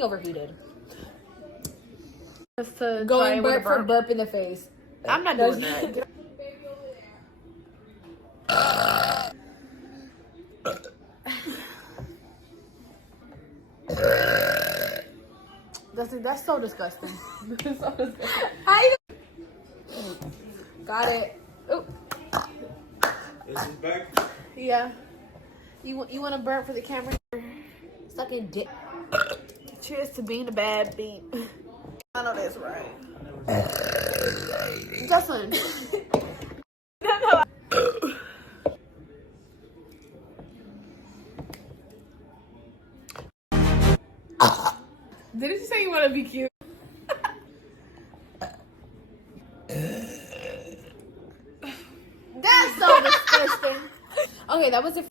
Something overheated. Just to Going burp for burp in the face. I'm not doing that. That's so disgusting. That's so disgusting. Got it. Ooh. Is it back? Yeah. You want to burp for the camera? Sucking dick. Cheers to being a bad beat. I know that's right. Jocelyn. No. Didn't you say you want to be cute? That's so disgusting. Okay, that was it.